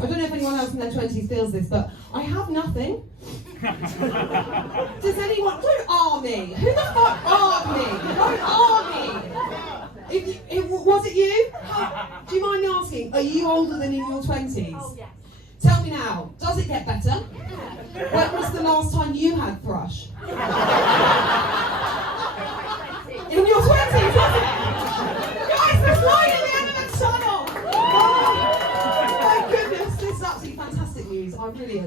I don't know if anyone else in their 20s feels this, but I have nothing. Does anyone? Don't arm me. Who the fuck armed me? Don't arm me. Was it you? Do you mind me asking? Are you older than in your 20s? Oh, yes. Tell me now. Does it get better? When was the last time you had thrush? In your 20s, was it? Guys, there's light at the end of the tunnel. Oh, my goodness, this is absolutely fantastic news. I really.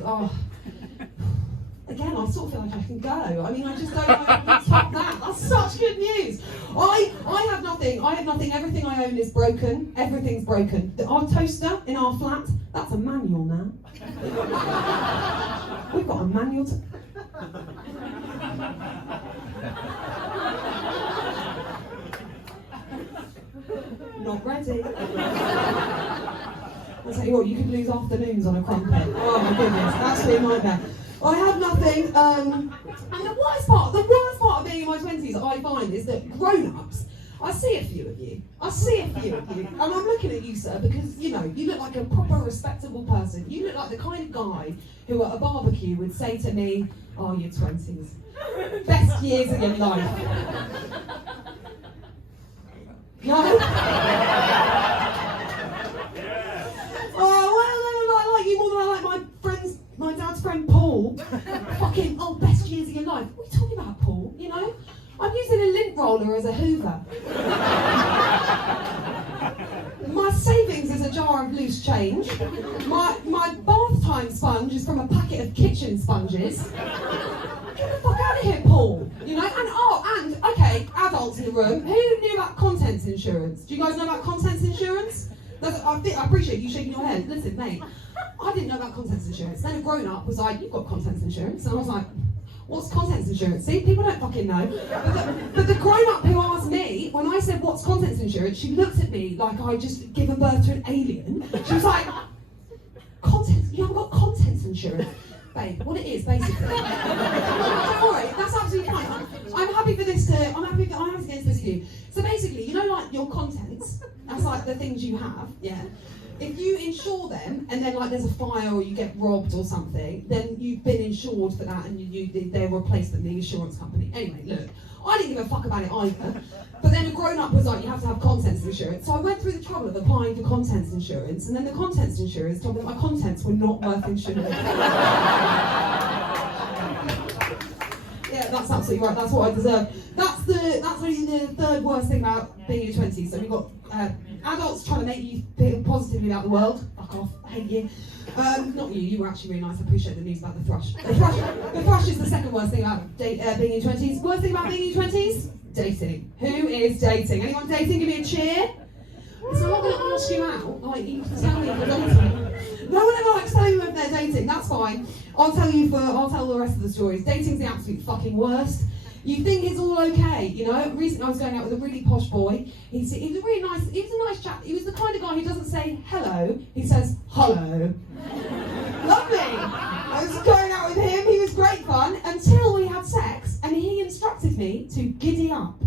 Again, I sort of feel like I can go. I mean, I just don't know how to top that. That's such good news. I have nothing. I have nothing. Everything I own is broken. Everything's broken. Our toaster in our flat, that's a manual now. We've got a manual. Not ready. I'll tell you what, you could lose afternoons on a crumpet. Oh my goodness, that's been a nightmare. I have nothing, and the worst part of being in my 20s, I find, is that grown-ups, I see a few of you, and I'm looking at you, sir, because, you know, you look like a proper, respectable person. You look like the kind of guy who at a barbecue would say to me, oh, your 20s, best years of your life. No? Oh, well, I like you more than I like my dad's friend Paul. Fucking, best years of your life. What are you talking about, Paul? You know? I'm using a lint roller as a hoover. My savings is a jar of loose change. My bath time sponge is from a packet of kitchen sponges. Get the fuck out of here, Paul. You know? And okay, adults in the room, who knew about contents insurance? Do you guys know about contents insurance? I appreciate you shaking your head. Listen, mate, I didn't know about contents insurance. Then a grown-up was like, you've got contents insurance. And I was like, what's contents insurance? See, people don't fucking know. But the grown-up who asked me, when I said, what's contents insurance, she looked at me like I'd just given birth to an alien. She was like, contents? You haven't got contents insurance? Babe, what it is, basically. Don't worry, that's absolutely fine. I'm happy for this I'm happy to get this to you. So basically, you know, like your contents, that's like the things you have, yeah? If you insure them, and then like there's a fire or you get robbed or something, then you've been insured for that, and they're replaced at the insurance company. Anyway, look, I didn't give a fuck about it either. But then a grown-up was like, you have to have contents insurance. So I went through the trouble of applying for contents insurance, and then the contents insurance told me that my contents were not worth insurance. Yeah, that's absolutely right. That's what I deserve. That's really the third worst thing about being in your 20s. So we've got adults trying to make you feel positively about the world. Fuck off, I hate you. Not you. You were actually really nice. I appreciate the news about the thrush. The thrush is the second worst thing about being in your 20s. Worst thing about being in your 20s? Dating. Who is dating? Anyone dating? Give me a cheer. So I'm not going to ask you out. Like, you can tell me if you're dating. No one ever likes telling me if they're dating. That's fine. I'll tell the rest of the stories. Dating's the absolute fucking worst. You think it's all okay, you know? Recently I was going out with a really posh boy. He was a nice chap. He was the kind of guy who doesn't say hello, he says hello. Lovely. I was going out with him, he was great fun, until we had sex, and he instructed me to giddy up.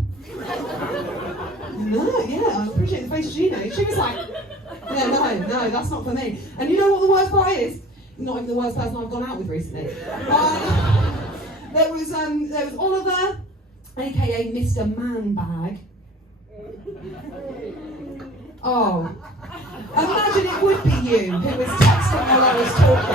No, yeah, I appreciate the face she made. She was like, yeah, no, that's not for me. And you know what the worst part is? Not even the worst person I've gone out with recently. There was Oliver, aka Mr. Manbag. Oh, imagine it would be you who was texting while I was talking.